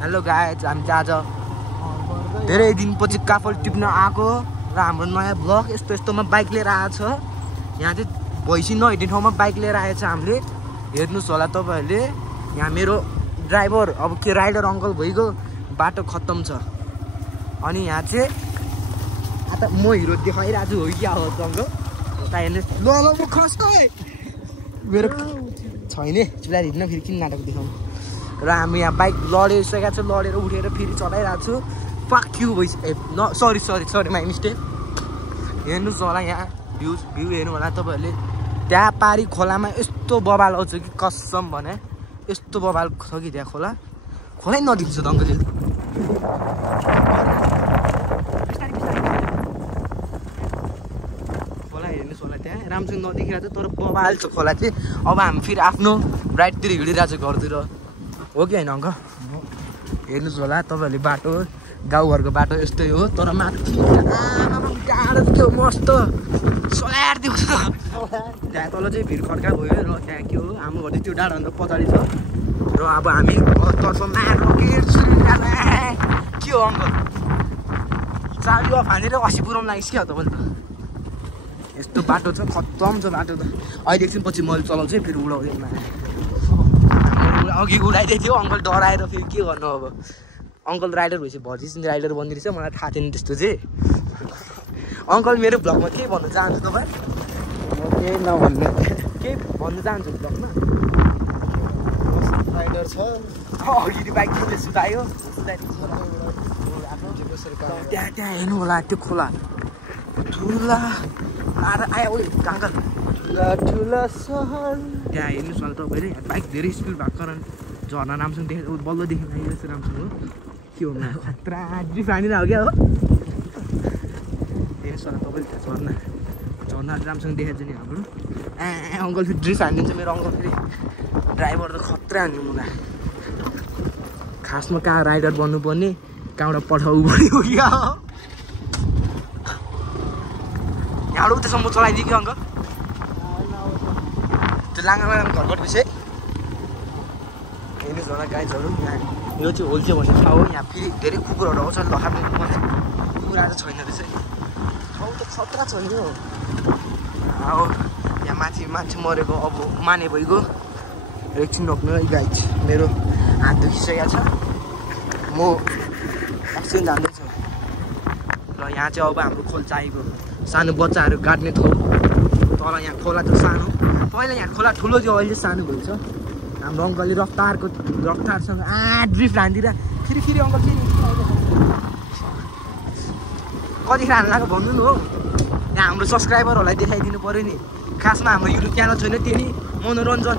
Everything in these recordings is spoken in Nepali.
हेलो गाइज, हामी चाहिँ आज धेरै दिनपछि काफल टिप्न आएको र हाम्रो नयाँ ब्लग यस्तो यस्तोमा बाइक लिएर आएको छ। यहाँ चाहिँ भैँसी नहिँड्ने ठाउँमा बाइक लिएर आएको छ हामीले। हेर्नुहोस् होला तपाईँहरूले, यहाँ मेरो ड्राइभर अब के राइडर अङ्कल भइगयो, बाटो खत्तम छ। अनि यहाँ चाहिँ आता म हिरो देखाइरहेको छु, हो क्या हो अङ्कल? उता हेर्नुहोस्, ल म खस मेरो छैन चुलाएर हिँड्न, फेरि किन नाटक देखाउनु। र हामी यहाँ बाइक लडिसकेको छ, लडेर उठेर फेरि चलाइरहेको छु। फक यु भइस सरी माई मिस्टेक। हेर्नुहोस् होला यहाँ भ्यू हेर्नु होला तपाईँहरूले। त्यहाँ पारी खोलामा यस्तो बबाल आउँछ कि कसम भने, यस्तो बबाल छ कि त्यहाँ खोलै नदिन्छ त अङ्कल। खोला हेर्नुहोस् होला त्यहाँ राम्रोसँग नदेखिरहेको छ, तर बबाल छ खोला चाहिँ। अब हामी फेरि आफ्नो राइडतिर हिँडिरहेको छ घरतिर, हो कि होइन अङ्कल? हेर्नुहोस् होला तपाईँहरूले, बाटो गाउँघरको बाटो यस्तै हो, तर माथि टाढो त्यो मस्त सोलाएर दिएको छ। त्यहाँ तल चाहिँ भिड खड्का भयो र त्यहाँ के हो हाम्रो घर चाहिँ त्यो डाँडा अन्त पछाडि छ। र अब हामी तर्फमा के हो अङ्कल, चाबी अफ हानेर 80 पुऱ्याउनु लागिस् क्या तपाईँले त। यस्तो बाटो छ, खत्तम छ बाटो त। अहिले एकछिन पछि मैले चलाउँछु है, फेरि उडाउँदैन। अघि उडाइदिएको थियो अङ्कल, डराएर फेरि के गर्नु अब। अङ्कल राइडर भएपछि भर्जिस राइडर बनिरहेछ, मलाई थाहा थिएन त्यस्तो चाहिँ। अङ्कल मेरो भ्लगमा के भन्नु चाहन्छु तपाईँ? केही नभन्नु, के भन्नु चाहन्छु भ्लगमा? राइडर छ अघि बाइक चाहिँ सुतायो, त्यहाँ हेर्नु होला त्यो खोला ठुला आयो अङ्कल, ठुला सहर। त्यहाँ हेर्नुहोस् होला तपाईँले, बाइक धेरै स्पिड भएको कारण झर्ना राम्रोसँग देखेको, बल्ल देखि लागिरहेको छ राम्रोसँग। के हो खतरा ड्रिफ्ट हानिरहेको क्या हो। हेर्नुहोस् होला तपाईँले, झर्ना राम्रोसँग देखाएको छ नि हाम्रो। अङ्कल फेरि ड्रिफ्ट हानिदिन्छ मेरो अङ्कल, फेरि ड्राइभर त खतरा हान्यो मलाई। खासमा कहाँ राइडर बन्नुपर्ने, कहाँबाट पठाउनु पऱ्यो क्या हो। यहाँबाट उतासम्म चलाइदियो कि अङ्कल? त्यो लाङा घरबाट विषय हेर्नुहोस् होला गाइजहरू। यहाँ यो चाहिँ होल्चे भन्ने ठाउँ हो। यहाँ फेरि धेरै कुकुरहरू आउँछ, लखाप्ने कुकुरा त छैन रहेछ। ठाउँ त खतरा छ नि हो। अब यहाँ माथि मान्छे मरेको अब माने भइगयो। एकछिन रोक्नु है गाइज, मेरो हात दुखिसकेको छ, म एकछिन जाँदैछु। र यहाँ चाहिँ अब हाम्रो खोल्चा आइगयो, सानो बच्चाहरू गाड्ने ठाउँ। तर यहाँ खोला त सानो, पहिला यहाँ खोला ठुलो थियो, अहिले सानो भएछ। हाम्रो अङ्कलले रफ्तारसँग ड्रिफ्ट हान्दिएर फेरि अङ्कल फेरि कतिखेर हान्नु लाग्यो भन्नु नि हो। यहाँ हाम्रो सब्सक्राइबरहरूलाई देखाइदिनु पऱ्यो नि। खासमा हाम्रो युट्युब च्यानल छैन, त्यो नि मनोरञ्जन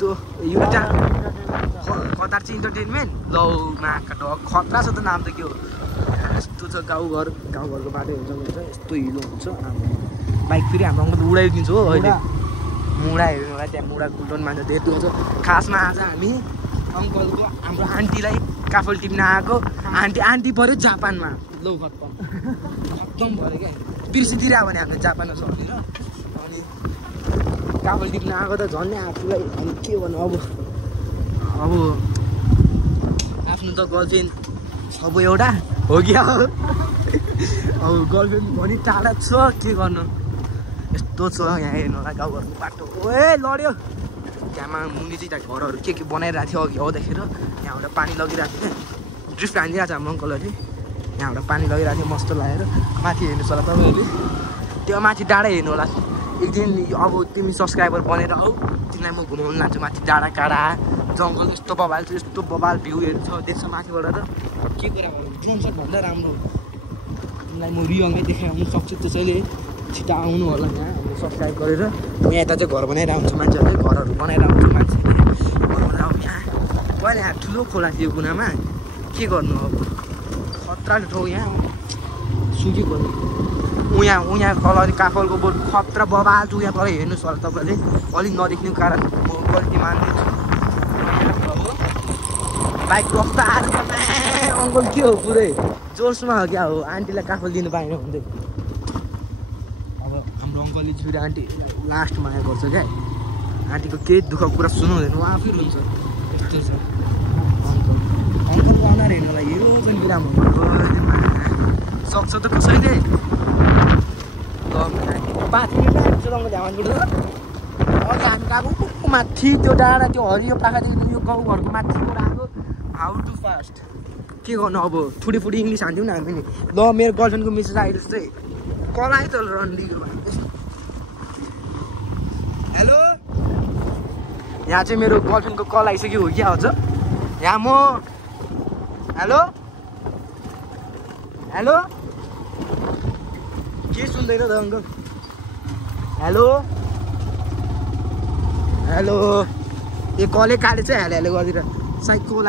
त्यो युट्युब च्यानल कतार चाहिँ इन्टरटेनमेन्ट। लौ माका डग खतरा छ त नाम त के हो। यस्तो छ गाउँघरको बाटो हुन्छ, यस्तो हिलो हुन्छ। बाइक फेरि हाम्रो अङ्कल उडाइदिन्छ हो अहिले। मुढा हेर्नु होला त्यहाँ, मुढा गुल्टन मान्छ धेरै हुन्छ। खासमा आज हामी अङ्कलको हाम्रो आन्टीलाई काफल टिप्न आएको। आन्टी पऱ्यो जापानमा, लौ खत्तम पऱ्यो क्या। बिर्सिदिएर आयो भने हामीले जापानमा सकिएर। अनि काफल टिप्न आएको त झन् आफूलाई अनि के भन्नु अब आफ्नो त गर्लफ्रेन्ड सब एउटा हो क्या हो। अब गर्लफ्रेन्ड पनि टाढा छ, के गर्नु। यस्तो छ यहाँ हेर्नु होला गाउँघरको बाटो। ओए लड्यो त्यहाँमा मुनि चाहिँ त्यहाँ घरहरू के बनाइरहेको थियो अघि आउँदाखेरि। यहाँबाट पानी लगिरहेको थियो, ड्रिफ्ट हानिरहेको छ हाम्रो अङ्कलहरूले। यहाँबाट पानी लगिरहेको थियो मस्त लागेर। माथि हेर्नुहोस् होला तपाईँहरूले, त्यो माथि डाँडा हेर्नु होला। एक दिन अब तिमी सब्सक्राइबर बनेर आऊ, तिमीलाई म घुमाउनु लान्छु माथि डाँडा काँडा जङ्गल। यस्तो बबाल छ, यस्तो बबाल भ्यूहरू छ देख्छ माथिबाट त के कुरा भन्नु। ड्रोन सट भन्दा राम्रो तिमीलाई म रियलमै देखाउनु सक्छु। त्यसैले छिटो आउनु होला यहाँ, सब्सक्राइब गरेर। म यता चाहिँ घर बनाइरहेको हुन्छु, मान्छेहरूले घरहरू बनाइरहेको हुन्छ मान्छेले। अब यहाँ पहिला यहाँ ठुलो खोला थियो कुनामा, के गर्नु अब खतरा ठाउँ यहाँ सुकेको। उहाँ तल काफलको बोट खतरा बबाल छु। यहाँ तल हेर्नुहोस् होला तपाईँले, अलिक नदेख्ने कारण म गल्ती मान्दैछु। बाइक रफ्तार अङ्कल के हो पुरै जोसमा हो क्या हो। आन्टीलाई काफल दिनु पाएन भन्दै अब हाम्रो अङ्कलले छोरी आन्टी लास्ट माया गर्छ क्या। आन्टीको केही दुःख कुरा सुनाउँदैन, उहाँ आफै हुन्छ। यस्तो छ अङ्कल। बिराम सक्छ त कसैले 5 मिनट लाग्छ रङ्ग ध्यानबाट अघि हामी गएको माथि त्यो डाँडा त्यो हरियो पाखादेखि यो गाउँघरको माथिबाट आएको हाउ टु फास्ट के गर्नु अब थोडी फुडी इङ्ग्लिस हान्थ्यौँ न हामी नि ल मेरो गर्लफ्रेन्डको मेसेज आइरहेछ चाहिँ कल आयो त रणलिगमा हेलो यहाँ चाहिँ मेरो गर्लफ्रेन्डको कल आइसक्यो हो क्या अझ यहाँ म हेलो हेलो के सुन्दैन त अङ्कल हेलो हेलो ए कलै काटेछ हेलो हेलो गरिदिएर साइड को